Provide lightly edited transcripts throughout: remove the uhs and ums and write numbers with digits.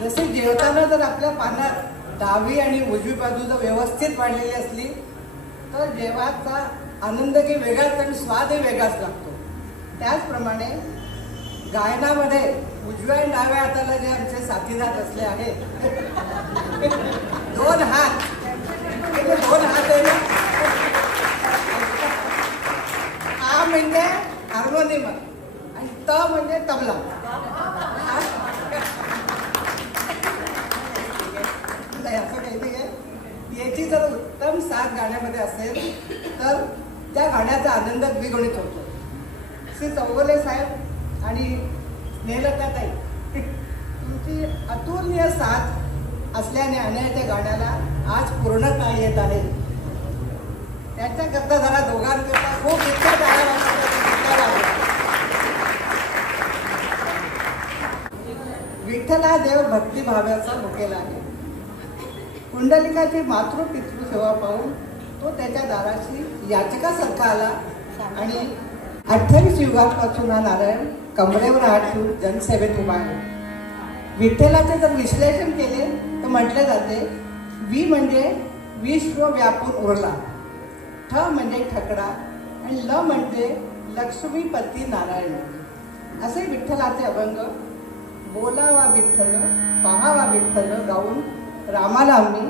जसे जेवताना जर आपल्या पानात डावी आणि उजवी बाजू जर व्यवस्थित वाढलेली असली तर जेवाचा आनंद काही वेगळाच आणि स्वादही वेगळाच लागतो. त्याचप्रमाणे गायनामध्ये उजव्या आणि डाव्या हाताला जे आमचे साथीदार असले आहेत दोन हात आहे ना, हा म्हणजे हार्मोनियम आणि त म्हणजे तबला. असं काही नाही आहे. याची जर उत्तम साथ गाण्यामध्ये असेल तर त्या गाण्याचा आनंद द्विगुणित होतो. श्री चौगुले साहेब आणि स्नेहलताताई तुमची अतुलनीय साथ असल्याने अनयाच्या गाण्याला आज पूर्णता येत आहे. त्याच्याकरता जरा दोघांकरता खूप इच्छा विठ्ठला देव भक्तिभावाचा मुकेला आहे. कुंडलिकाची मातृ पितृ सेवा पाहून तो त्याच्या दाराशी याचकासारखा आला आणि 28 युगांपासून हा नारायण कमरेवर हात ठेवून जनसेवेत उभा आहे. विठ्ठलाचे जर विश्लेषण केले तर म्हटले जाते वी म्हणजे विश्व व्यापून उरला, ठ म्हणजे ठकडा आणि ल म्हणजे लक्ष्मीपती नारायण. असे विठ्ठलाचे अभंग बोलावा विठ्ठल पहावा विठ्ठल गाऊन रामाला आम्ही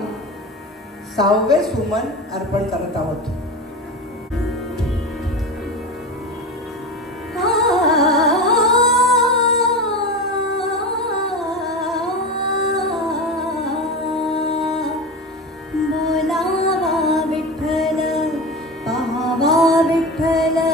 6वे सुमन अर्पण करत आहोत. विठ्ठला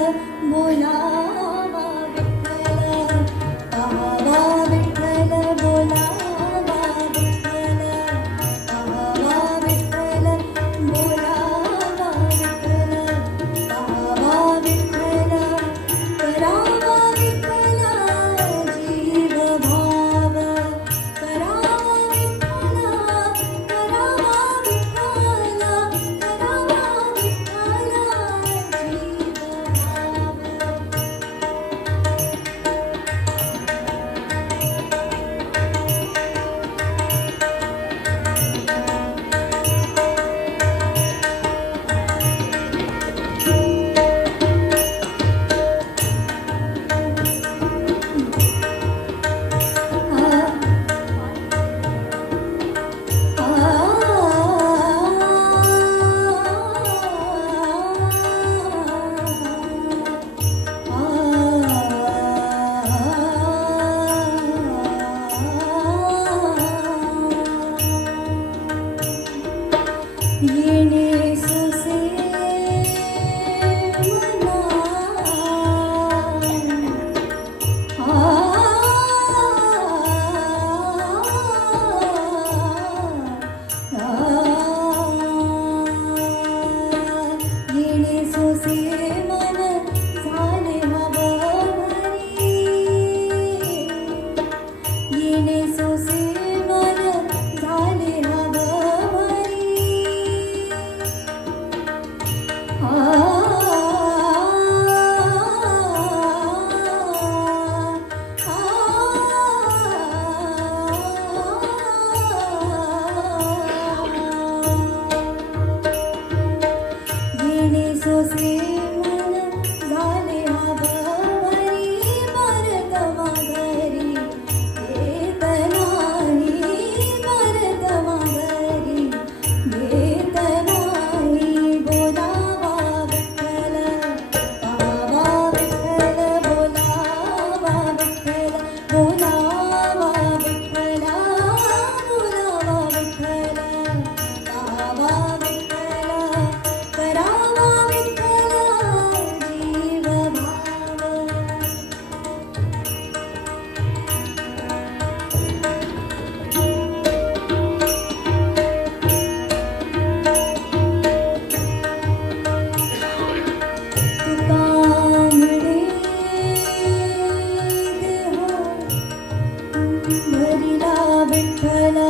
विठ्ठला